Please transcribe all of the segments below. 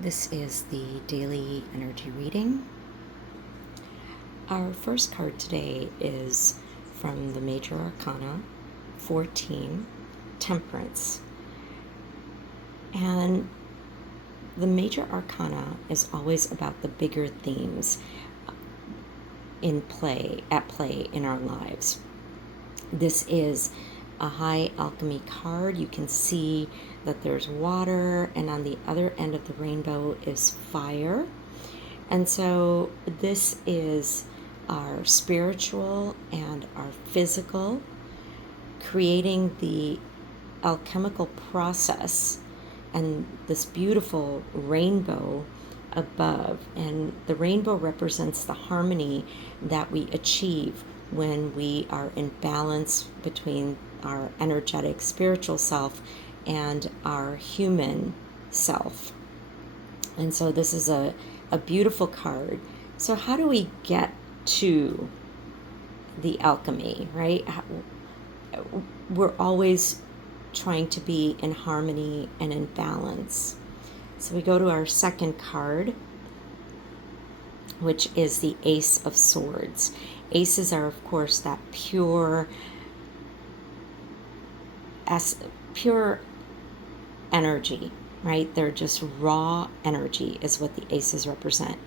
This is the daily energy reading. Our first card today is from the Major Arcana 14, Temperance. And the Major Arcana is always about the bigger themes at play in our lives. This is a high alchemy card. You can see that there's water, and on the other end of the rainbow is fire. And so this is our spiritual and our physical, creating the alchemical process and this beautiful rainbow above. And the rainbow represents the harmony that we achieve when we are in balance between our energetic spiritual self and our human self. And so this is a beautiful card. So how do we get to the alchemy, right? We're always trying to be in harmony and in balance. So we go to our second card, which is the Ace of Swords. Aces are, of course, that pure energy, right? They're just raw energy is what the aces represent.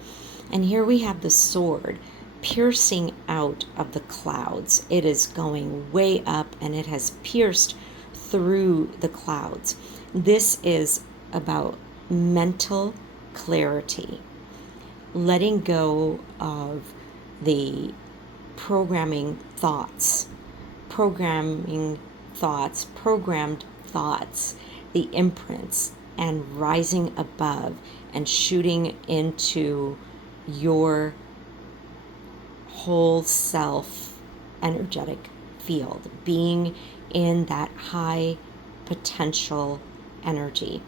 And here we have the sword piercing out of the clouds. It is going way up and it has pierced through the clouds. This is about mental clarity, letting go of the programmed thoughts, the imprints, and rising above and shooting into your whole self energetic field, being in that high potential energy.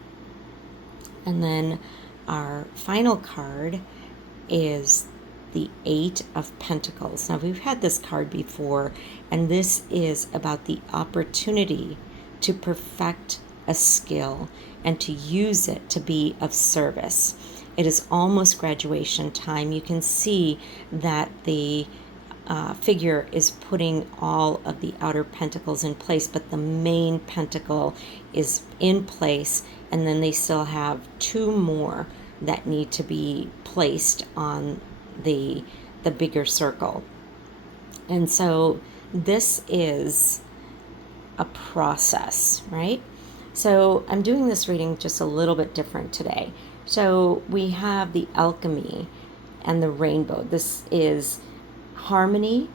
And then our final card is the Eight of Pentacles. Now, we've had this card before, and this is about the opportunity to perfect a skill and to use it to be of service. It is almost graduation time. You can see that the figure is putting all of the outer pentacles in place, but the main pentacle is in place, and then they still have two more that need to be placed on the bigger circle. And so this is a process, right? So I'm doing this reading just a little bit different today. So we have the alchemy and the rainbow. This is harmony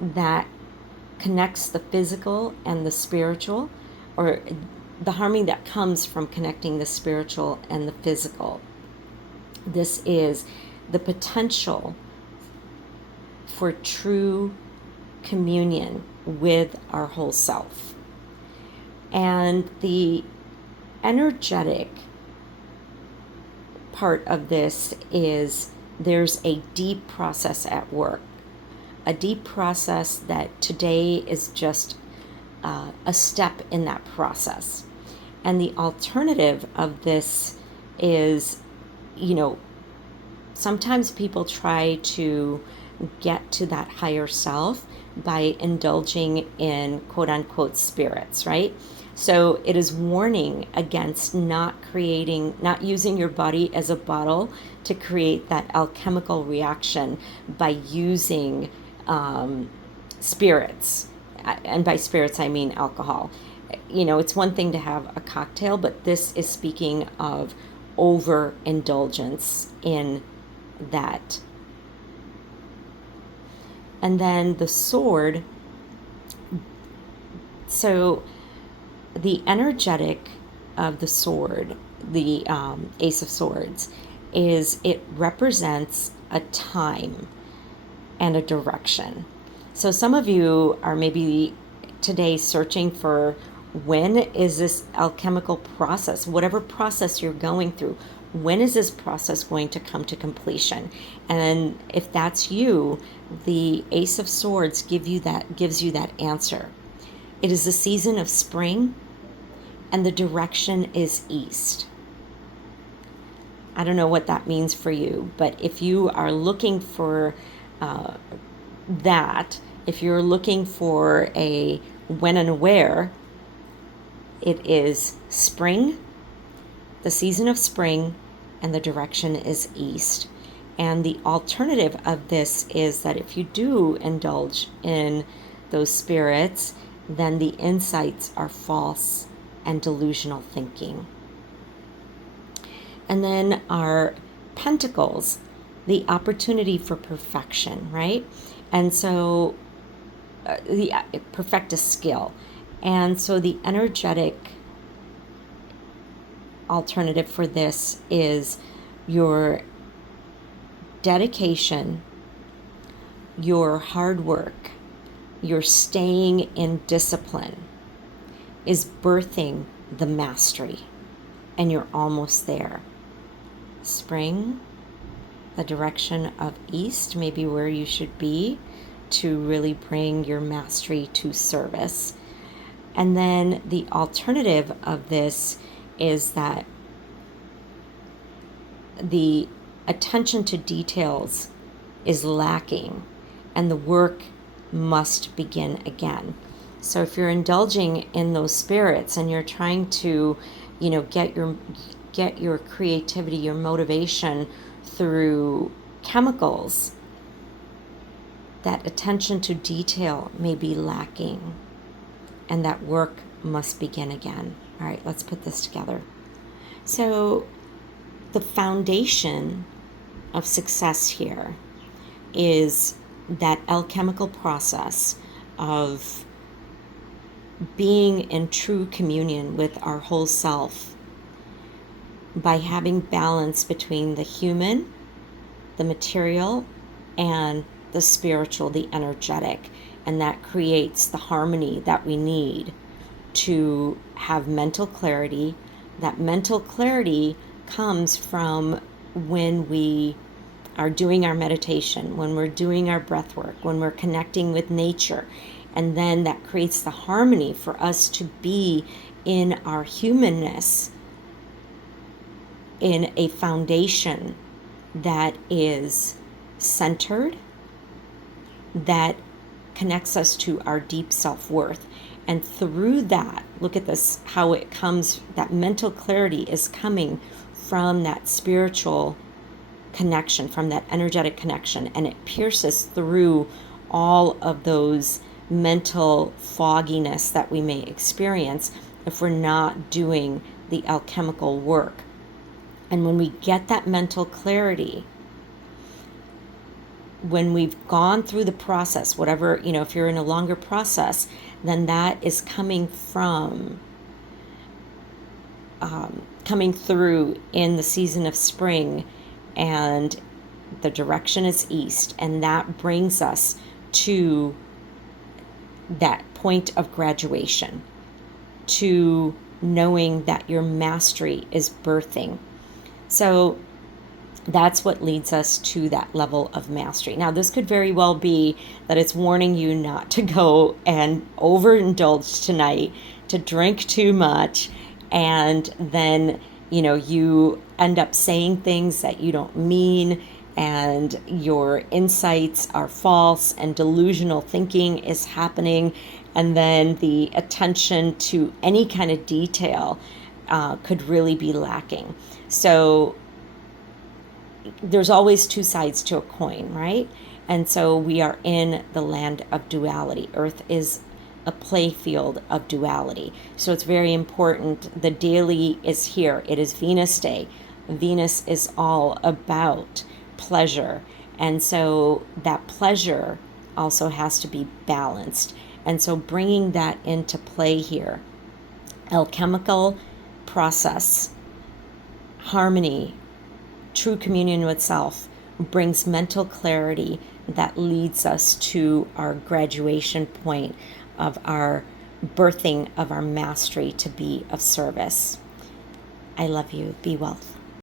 that connects the physical and the spiritual, or the harmony that comes from connecting the spiritual and the physical. This is the potential for true communion with our whole self. And the energetic part of this is there's a deep process at work, a deep process that today is just a step in that process. And the alternative of this is, sometimes people try to get to that higher self by indulging in quote unquote spirits, right? So it is warning against not using your body as a bottle to create that alchemical reaction by using spirits. And by spirits, I mean alcohol. It's one thing to have a cocktail, but this is speaking of overindulgence in that. And then the sword. So the energetic of the sword, the Ace of Swords, is it represents a time and a direction. So some of you are maybe today searching for, when is this alchemical process, whatever process you're going through, when is this process going to come to completion? And if that's you, the Ace of Swords gives you that answer. It is the season of spring, and the direction is east. I don't know what that means for you, but if you are looking for that, if you're looking for a when and where, it is spring, the season of spring, and the direction is east. And the alternative of this is that if you do indulge in those spirits, then the insights are false and delusional thinking. And then our pentacles, the opportunity for perfection, right? And so perfect a skill. And so the energetic alternative for this is your dedication, your hard work, your staying in discipline is birthing the mastery, and you're almost there. Spring, the direction of east, maybe where you should be to really bring your mastery to service. And then the alternative of this is that the attention to details is lacking and the work must begin again. So if you're indulging in those spirits and you're trying to, get your creativity, your motivation through chemicals, that attention to detail may be lacking and that work must begin again. All right, let's put this together. So the foundation of success here is that alchemical process of being in true communion with our whole self by having balance between the human, the material, and the spiritual, the energetic. And that creates the harmony that we need to have mental clarity. That mental clarity comes from when we are doing our meditation, when we're doing our breath work, when we're connecting with nature. And then that creates the harmony for us to be in our humanness in a foundation that is centered, that connects us to our deep self-worth. And through that, look at this, how it comes, that mental clarity is coming from that spiritual connection, from that energetic connection, and it pierces through all of those mental fogginess that we may experience if we're not doing the alchemical work. And when we get that mental clarity, when we've gone through the process, whatever, if you're in a longer process, then that is coming from coming through in the season of spring, and the direction is east, and that brings us to that point of graduation, to knowing that your mastery is birthing. So that's what leads us to that level of mastery. Now, this could very well be that it's warning you not to go and overindulge tonight, to drink too much, and then, you end up saying things that you don't mean, and your insights are false, and delusional thinking is happening, and then the attention to any kind of detail could really be lacking. So there's always two sides to a coin, right? And so we are in the land of duality. Earth is a playfield of duality. So it's very important. The daily is here. It is Venus Day. Venus is all about pleasure. And so that pleasure also has to be balanced. And so bringing that into play here, alchemical process, harmony, true communion with self brings mental clarity that leads us to our graduation point of our birthing of our mastery to be of service. I love you. Be well.